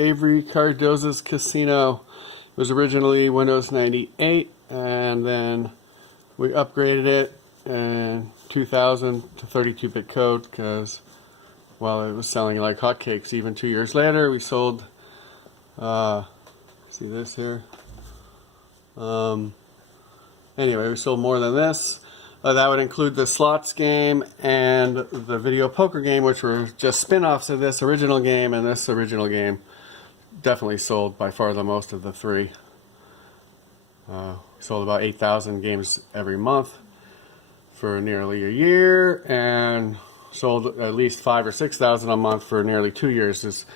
Avery Cardoza's Casino. It was originally Windows 98, and then we upgraded it in 2000 to 32-bit code because, well, it was selling like hotcakes. Even 2 years later, we sold, see this here? Anyway, we sold more than this. That would include the slots game and the video poker game, which were just spin-offs of this original game, and this original game definitely sold by far the most of the three. We sold about 8,000 games every month for nearly a year, and sold at least 5,000 or 6,000 a month for nearly 2 years. Is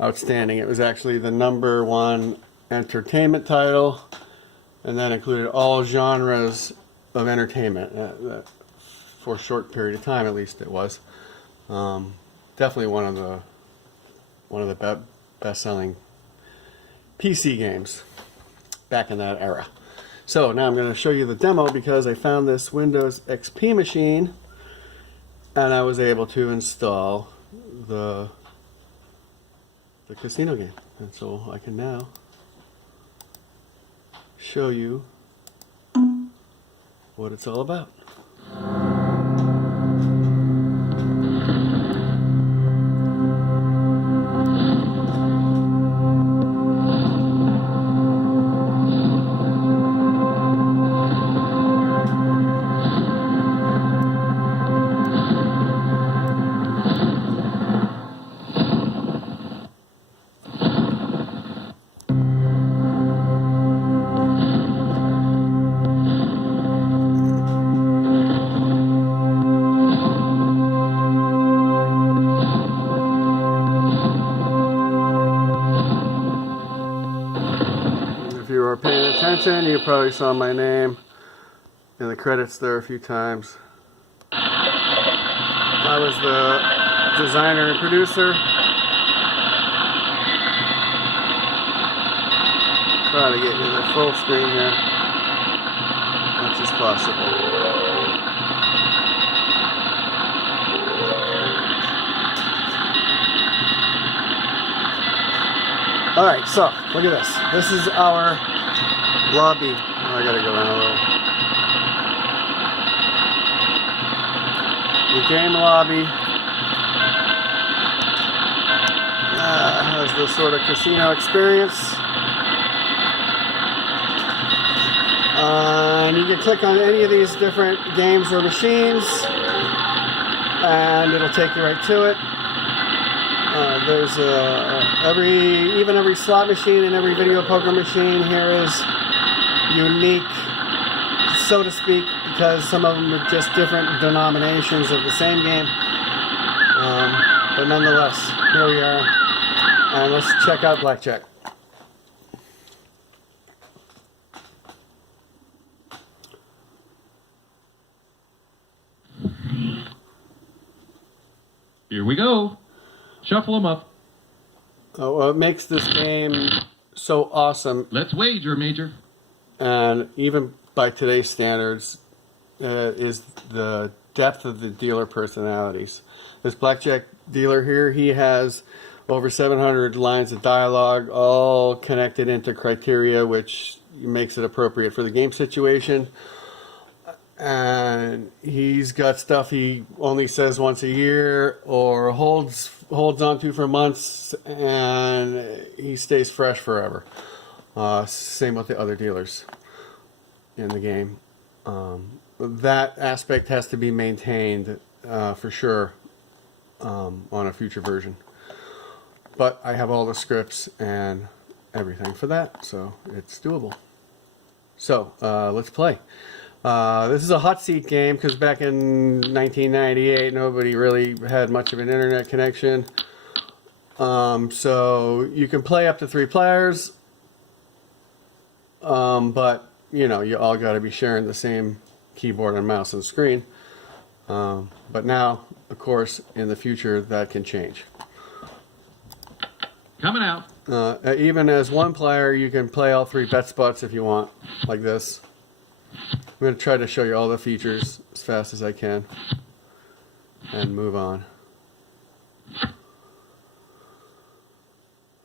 outstanding. It was actually the #1 entertainment title, and that included all genres of entertainment for a short period of time. At least it was definitely one of the best-selling PC games back in that era. So now I'm going to show you the demo because I found this Windows XP machine and I was able to install the casino game, and so I can now show you what it's all about. If you were paying attention, you probably saw my name in the credits there a few times. I was the designer and producer. Try to get you the full screen here, much as possible. Alright, so look at this. This is our lobby. Oh, I gotta go in a little. The game lobby has this sort of casino experience. And you can click on any of these different games or machines, and it'll take you right to it. There's every slot machine and every video poker machine here is unique, so to speak, because some of them are just different denominations of the same game. But nonetheless, here we are, and let's check out blackjack. Here we go. Shuffle them up. What makes this game so awesome, Let's wager, Major. and even by today's standards, is the depth of the dealer personalities. This blackjack dealer here, he has over 700 lines of dialogue, all connected into criteria, which makes it appropriate for the game situation. And he's got stuff he only says once a year or holds on to for months, and he stays fresh forever. Same with the other dealers in the game. That aspect has to be maintained for sure on a future version. But I have all the scripts and everything for that, so it's doable. So let's play. This is a hot seat game because back in 1998 nobody really had much of an internet connection. So you can play up to 3 players, but you know, you all got to be sharing the same keyboard and mouse and screen. But now, of course, in the future that can change. Coming out. Even as one player, you can play all 3 bet spots if you want, like this. I'm going to try to show you all the features as fast as I can and move on.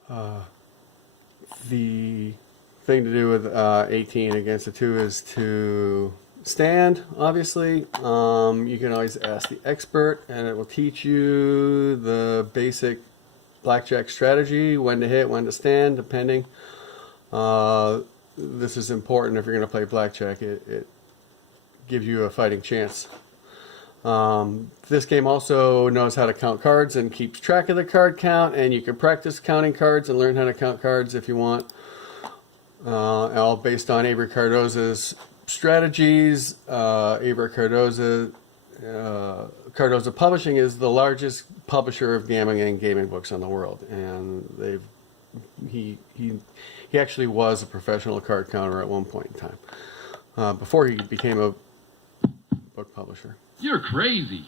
The thing to do with 18 against the 2 is to stand, obviously. You can always ask the expert, and it will teach you the basic blackjack strategy, when to hit, when to stand, depending. This is important if you're going to play blackjack. It gives you a fighting chance. This game also knows how to count cards and keeps track of the card count, and you can practice counting cards and learn how to count cards if you want. All based on Avery Cardoza's strategies. Avery Cardoza Publishing is the largest publisher of gambling and gaming books in the world, and he actually was a professional card counter at one point in time, before he became a book publisher. You're crazy.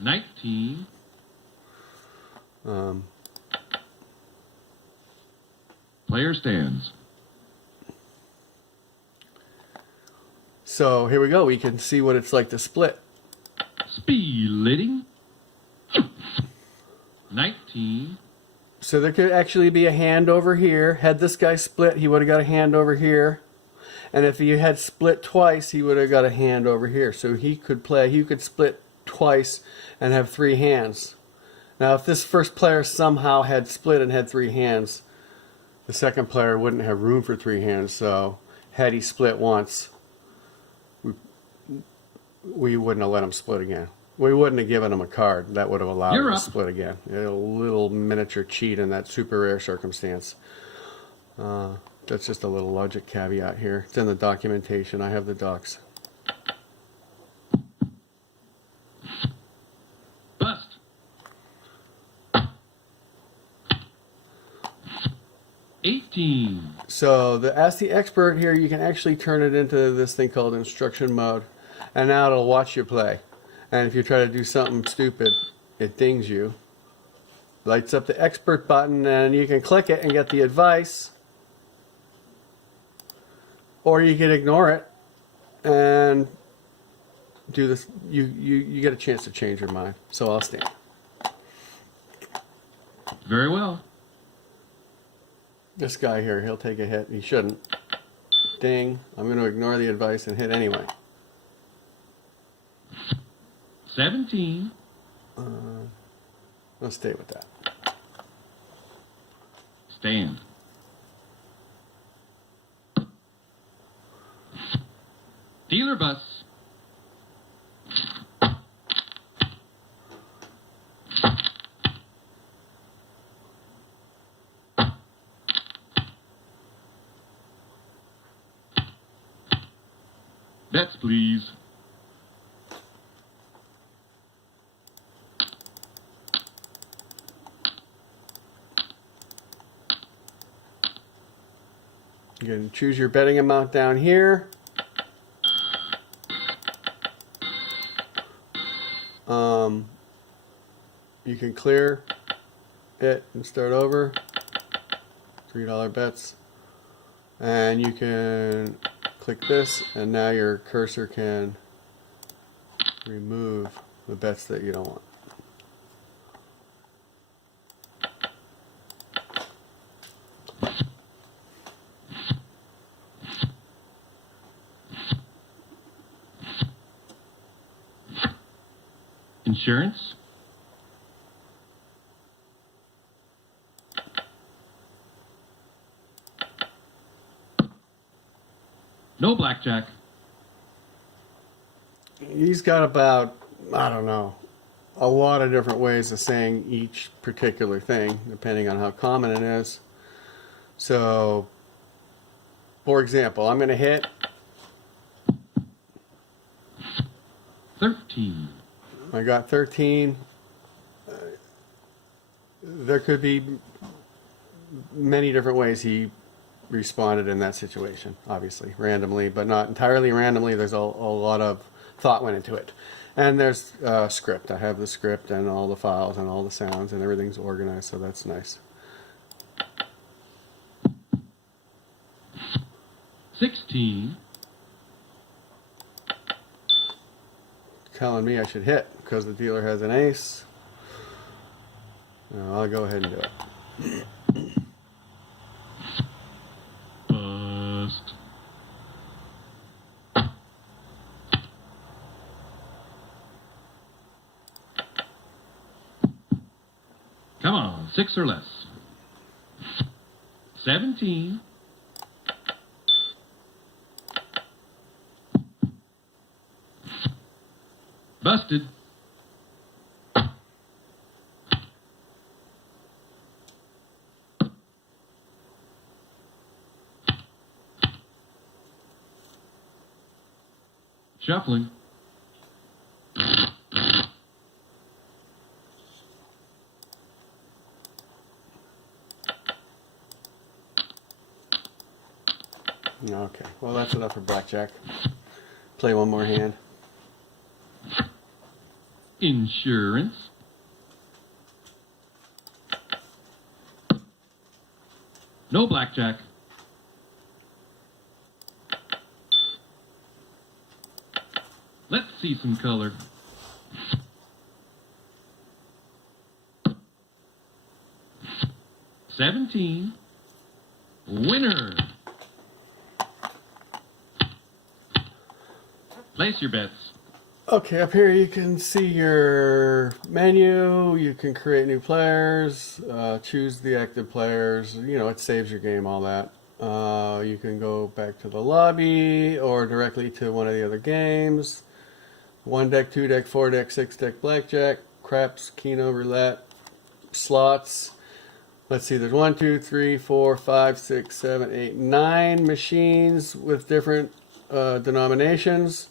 19. Player stands. So here we go. We can see what it's like to split. Splitting. 19. So there could actually be a hand over here. Had this guy split, he would have got a hand over here. And if he had split twice, he would have got a hand over here. So he could split twice and have 3 hands. Now, if this first player somehow had split and had 3 hands, the second player wouldn't have room for 3 hands. So had he split once, we wouldn't have let him split again. We wouldn't have given him a card. That would have allowed him to split again. A little miniature cheat in that super rare circumstance. That's just a little logic caveat here. It's in the documentation. I have the docs. Bust. 18. So ask the expert here, you can actually turn it into this thing called instruction mode. And now it'll watch you play. And if you try to do something stupid, it dings you. Lights up the expert button, and you can click it and get the advice. Or you can ignore it and do this. You get a chance to change your mind. So I'll stand. Very well. This guy here, he'll take a hit. He shouldn't. Ding. I'm going to ignore the advice and hit anyway. 17. Let's stay with that. Stand. Dealer bus. Bets, please. You can choose your betting amount down here. You can clear it and start over. $3 bets. And you can click this, and now your cursor can remove the bets that you don't want. Insurance. No blackjack. He's got about, I don't know, a lot of different ways of saying each particular thing, depending on how common it is. So, for example, I'm going to hit 13. I got 13. There could be many different ways he responded in that situation, obviously, randomly, but not entirely randomly. There's a lot of thought went into it. And there's script. I have the script and all the files and all the sounds, and everything's organized, so that's nice. 16. Telling me I should hit because the dealer has an ace. I'll go ahead and do it. Bust. Come on, 6 or less. 17. Busted. Shuffling. Okay, well that's enough for blackjack. Play one more hand. Insurance. No blackjack. Let's see some color. $17. Winner. Place your bets. Okay, up here you can see your menu. You can create new players, choose the active players. You know, it saves your game, all that. You can go back to the lobby or directly to one of the other games. 1 deck, 2 deck, 4 deck, 6 deck blackjack, craps, Keno, roulette, slots. Let's see, there's 1, 2, 3, 4, 5, 6, 7, 8, 9 machines with different denominations.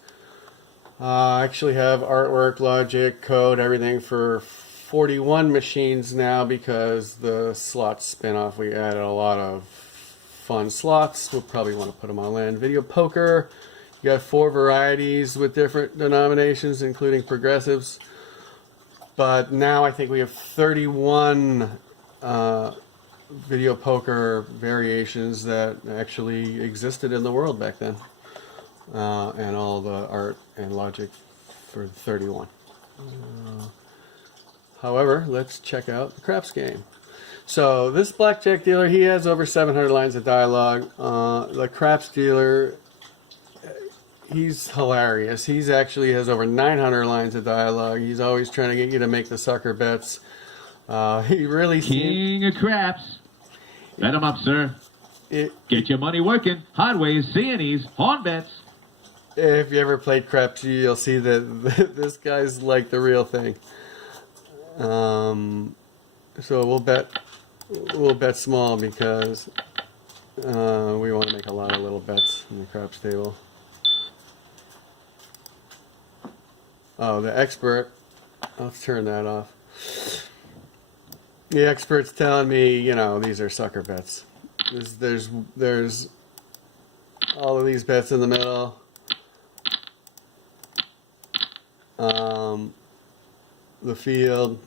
I actually have artwork, logic, code, everything for 41 machines now because the slot spin-off, we added a lot of fun slots. We'll probably want to put them all in. Video poker, you got 4 varieties with different denominations, including progressives. But now I think we have 31 video poker variations that actually existed in the world back then. And all the art and logic for 31. However, let's check out the craps game. So this blackjack dealer, he has over 700 lines of dialogue. The craps dealer, he's hilarious. He's actually has over 900 lines of dialogue. He's always trying to get you to make the sucker bets. He really King of craps. Bet 'em up, sir. Get your money working. Hardways, C&Es, horn bets. If you ever played craps, you'll see that this guy's like the real thing. So we'll bet small because we want to make a lot of little bets in the craps table. Oh, the expert. Let's turn that off. The expert's telling me, you know, these are sucker bets. There's all of these bets in the middle. The field,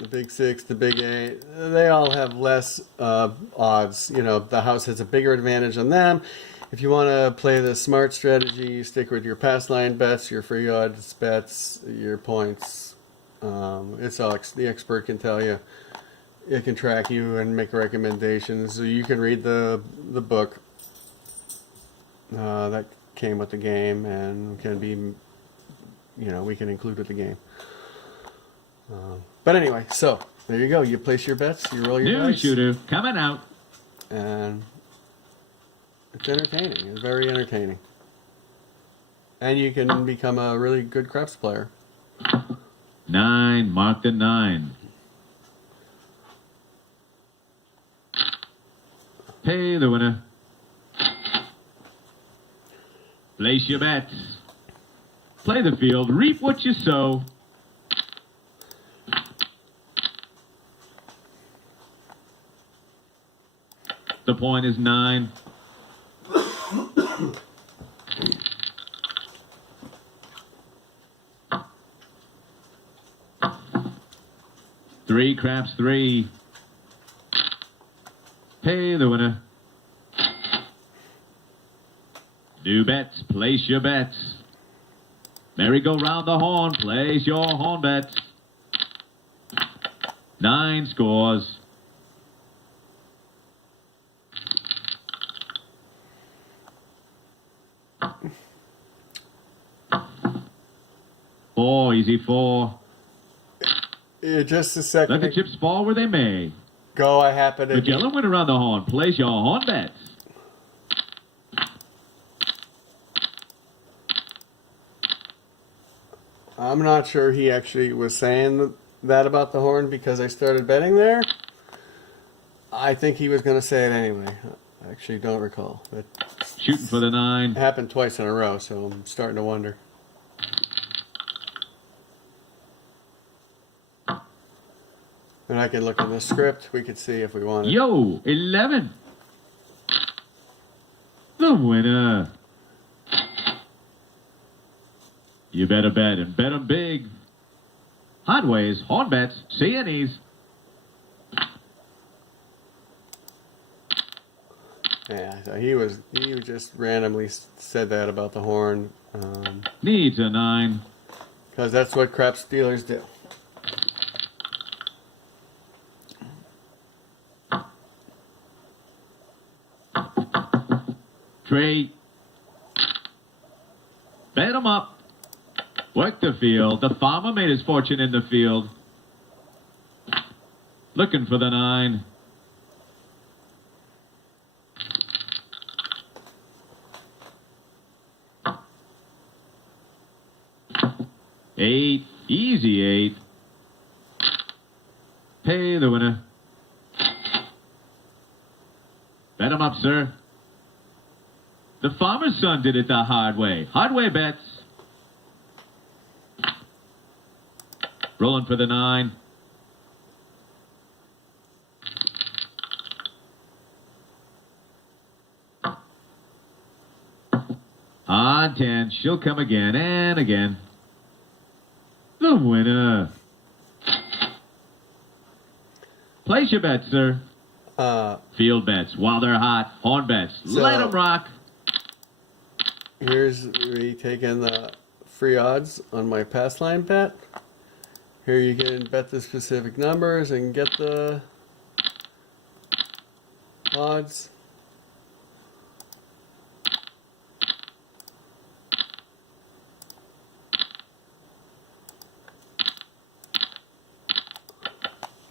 the big 6, the big 8, they all have less odds. You know, the house has a bigger advantage on them. If you want to play the smart strategy, you stick with your pass line bets, your free odds bets, your points. It's all the expert can tell you. It can track you and make recommendations. So you can read the book that came with the game and can be, you know, we can include with the game. But anyway, so there you go. You place your bets, you roll your New dice, shooter coming out. and it's entertaining. It's very entertaining, and you can become a really good craps player. 9, mark the 9. Pay the winner. Place your bets. Play the field, reap what you sow. The point is 9. Three craps 3. Pay the winner. New bets, place your bets. Merry-go-round the horn, place your horn bets. 9 scores. 4, easy 4. Just a second Let the chips fall where they may. ago, I happened to... Magellan went around the horn. Place your horn bets. I'm not sure he actually was saying that about the horn because I started betting there. I think he was going to say it anyway. I actually don't recall. It Shooting for the 9. happened twice in a row, so I'm starting to wonder. And I could look in the script. We could see if we wanted. Yo, 11. The winner. You better bet and bet 'em big. Hotways, horn bets, CNEs. Yeah, so he just randomly said that about the horn, Needs a 9. because that's what craps dealers do. Trade. Bet 'em up. Work the field. The farmer made his fortune in the field. Looking for the 9. Eight. Easy 8. Pay the winner. Bet 'em up, sir. The farmer's son did it the hard way. Hard way bets. Rolling for the 9. On 10. She'll come again and again. The winner. Place your bets, sir. Field bets while they're hot. Horn bets. So- Let 'em rock. Here's me taking the free odds on my pass line bet. Here you can bet the specific numbers and get the odds.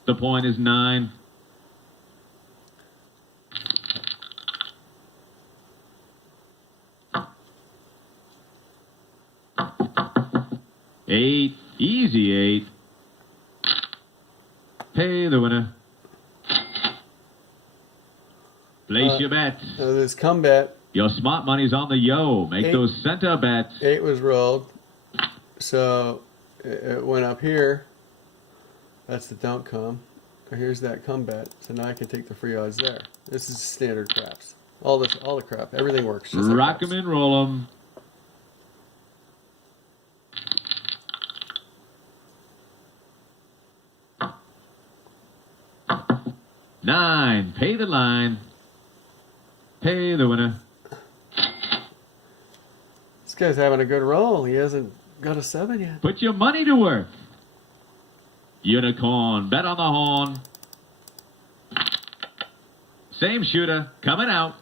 The point is 9. Eight. Easy 8. Pay the winner. Place your bets. This come bet, Your smart money's on the yo. Make 8. those center bets. 8 was rolled, so it went up here. That's the don't come. Here's that come bet, so now I can take the free odds there. This is standard craps. All the crap, everything works. Just like Rock craps. 'em and roll 'em. Nine. Pay the line. Pay the winner. This guy's having a good roll. He hasn't got a 7 yet. Put your money to work. Unicorn. Bet on the horn. Same shooter. Coming out.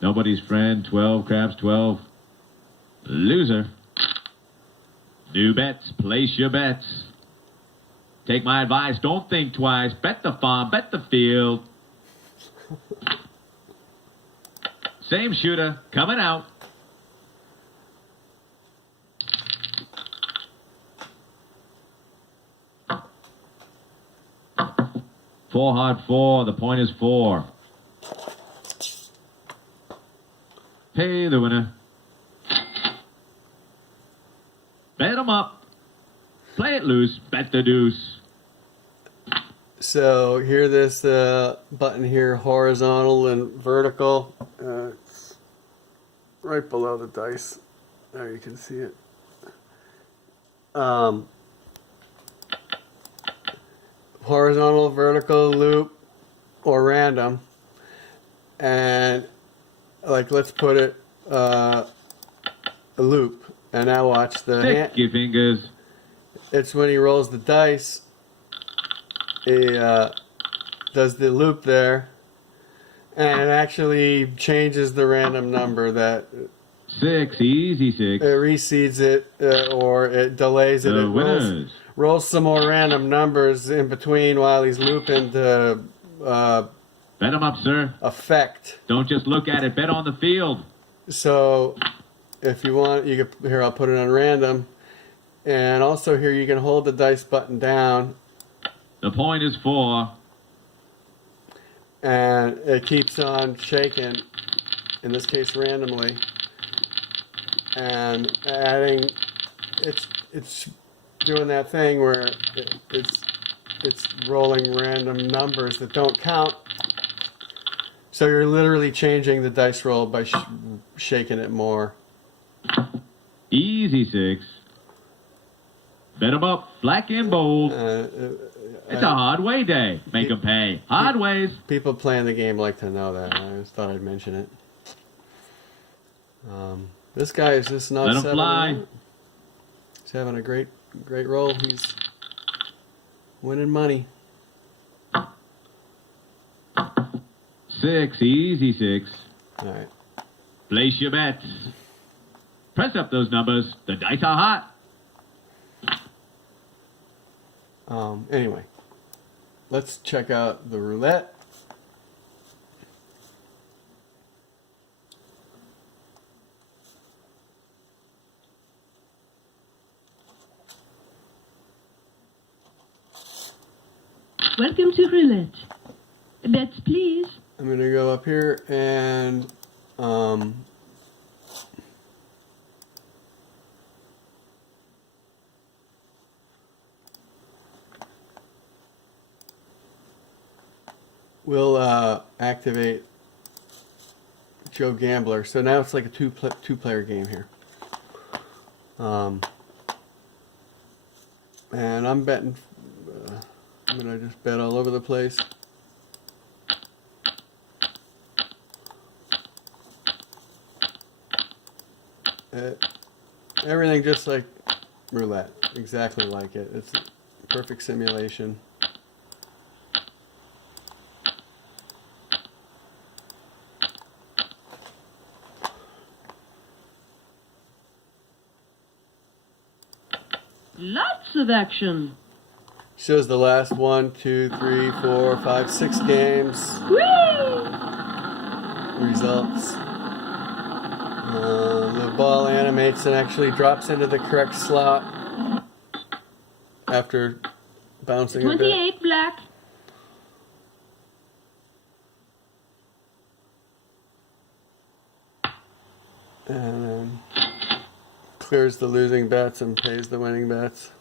Nobody's friend. 12 craps. 12. Loser. New bets. Place your bets. Take my advice. Don't think twice. Bet the farm. Bet the field. Same shooter. Coming out. Four hard 4. The point is 4. Pay the winner. Bet 'em up. Play it loose. Bet the deuce. So here, this button here, horizontal and vertical, it's right below the dice. There you can see it. Horizontal, vertical, loop, or random, and like let's put it a loop. And now watch the hand. Stick your fingers. It's when he rolls the dice. He does the loop there, And it actually changes the random number that 6, easy 6. it reseeds it or it delays it. The It winners. rolls some more random numbers in between while he's looping to Bet 'em up, sir. affect. Don't just look at it. Bet on the field. So if you want, you can, here I'll put it on random. And also here you can hold the dice button down The point is 4. and it keeps on shaking, in this case randomly. And adding, it's doing that thing where it's rolling random numbers that don't count. So you're literally changing the dice roll by shaking it more. Easy 6. Bet 'em up. Black and bold. It's a hard way day. Make 'em pay. Hard ways. People playing the game like to know that. I just thought I'd mention it. This guy is just not. Let him fly. He's having a great roll. He's winning money. 6, easy 6. All right. Place your bets. Press up those numbers. The dice are hot. Anyway, let's check out the roulette. Welcome to roulette. Bets, please. I'm gonna go up here and we'll activate Joe Gambler. So now it's like a two-player game here. And I'm betting. I'm gonna just bet all over the place. Everything just like roulette, exactly like it. It's a perfect simulation. Lots of action. Shows the last 1, 2, 3, 4, 5, 6 games. Whee! Results. The ball animates and actually drops into the correct slot after bouncing a bit. 28 black. And then clears the losing bets and pays the winning bets.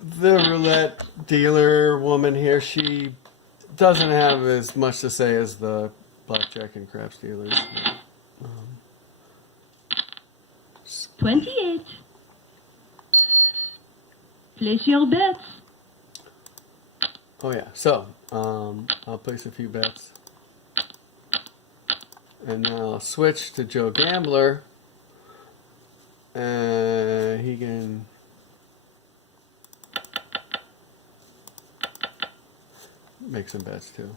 The roulette dealer woman here, she doesn't have as much to say as the blackjack and craps dealers. 28. Place your bets. Oh yeah, so I'll place a few bets. And now I'll switch to Joe Gambler. And he can make some bets too.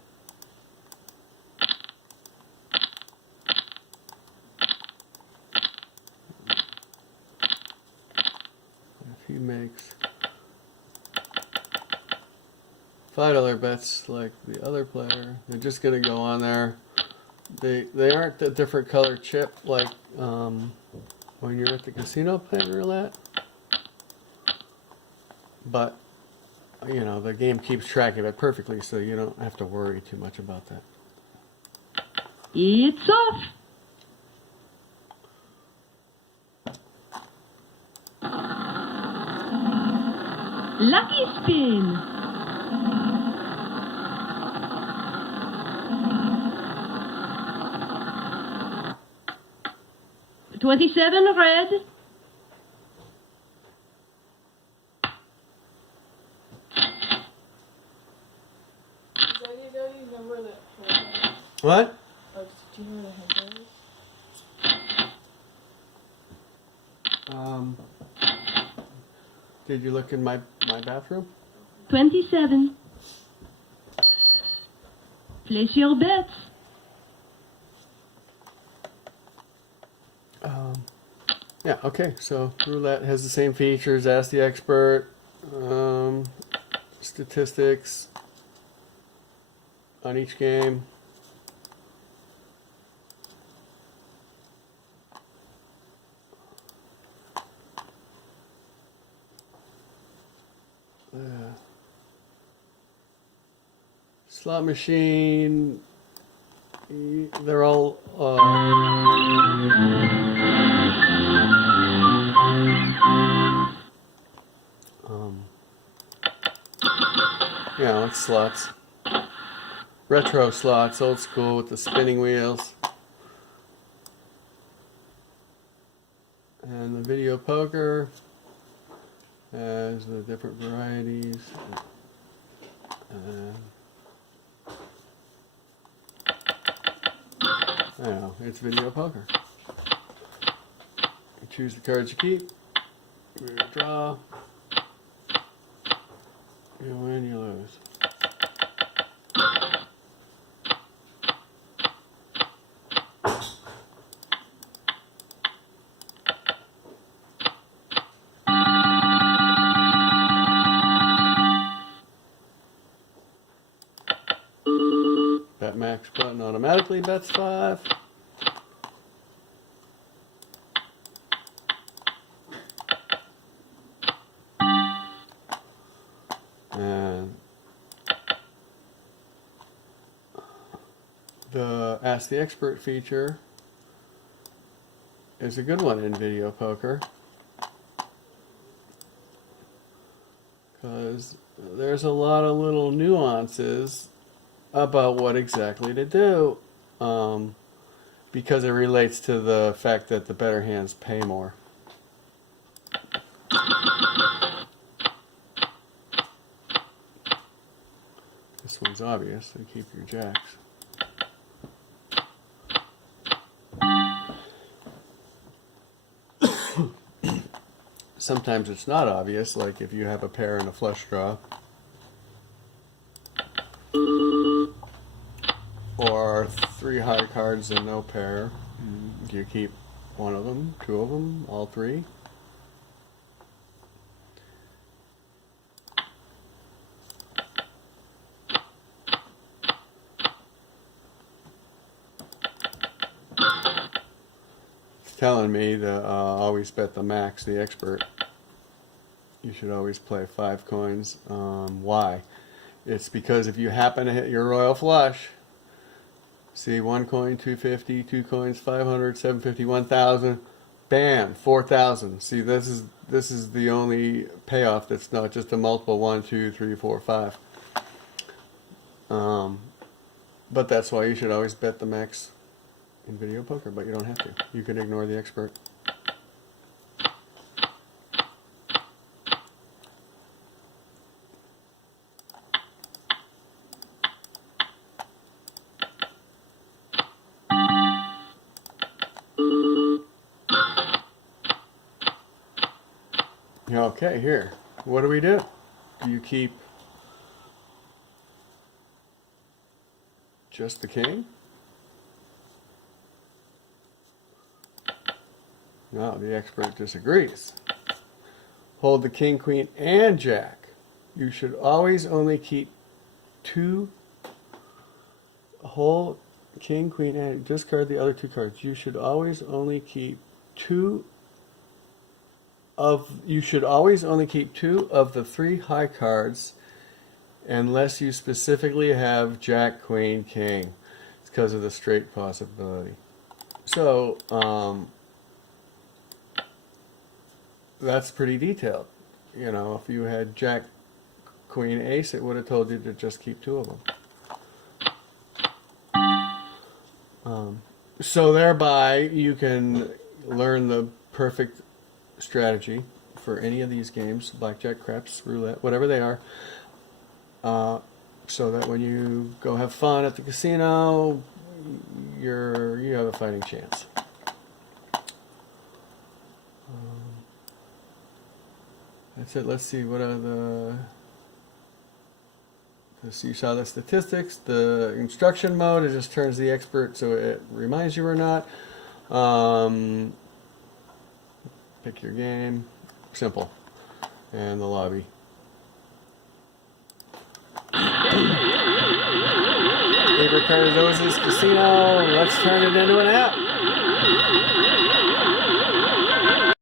If he makes $5 bets like the other player, they're just gonna go on there. They aren't a different color chip like when you're at the casino playing roulette. But you know, the game keeps track of it perfectly, so you don't have to worry too much about that. It's off. Lucky spin. $27 red. What? Do you know where the handle is? Did you look in my bathroom? 27. Place your bets. Yeah, okay, so roulette has the same features. Ask the expert, statistics on each game. Slot machine, they're all yeah, it's slots. Retro slots, old school with the spinning wheels. And the video poker has the different varieties. I don't know, it's video poker. You choose the cards you keep, you draw, you win, you lose. Bet max button automatically bets 5. And the Ask the Expert feature is a good one in video poker, because there's a lot of little nuances about what exactly to do, because it relates to the fact that the better hands pay more. This one's obvious, so keep your jacks. Sometimes it's not obvious, like if you have a pair and a flush draw. Or 3 high cards and no pair. Do you keep one of them, 2 of them, all 3? It's telling me to always bet the max, the expert. You should always play 5 coins. Why? It's because if you happen to hit your royal flush, see, 1 coin, 250, 2 coins, 500, 750, 1,000, bam, 4,000. See, this is the only payoff that's not just a multiple 1, 2, 3, 4, 5. But that's why you should always bet the max in video poker, but you don't have to. You can ignore the expert. Okay, here. What do we do? Do you keep just the king? No, the expert disagrees. Hold the king, queen, and jack. You should always only keep 2. Hold king, queen, and discard the other 2 cards. You should always only keep 2 of the 3 high cards, unless you specifically have jack, queen, king. It's because of the straight possibility. So that's pretty detailed. You know, if you had jack, queen, ace, it would have told you to just keep 2 of them. So thereby you can learn the perfect strategy for any of these games, blackjack, craps, roulette, whatever they are, so that when you go have fun at the casino, you have a fighting chance. That's it. Let's see, what are the So you saw the statistics. The instruction mode, it just turns the expert so it reminds you or not. Pick your game. Simple. And the lobby. Avery Cardoza's Casino. Let's turn it into an app.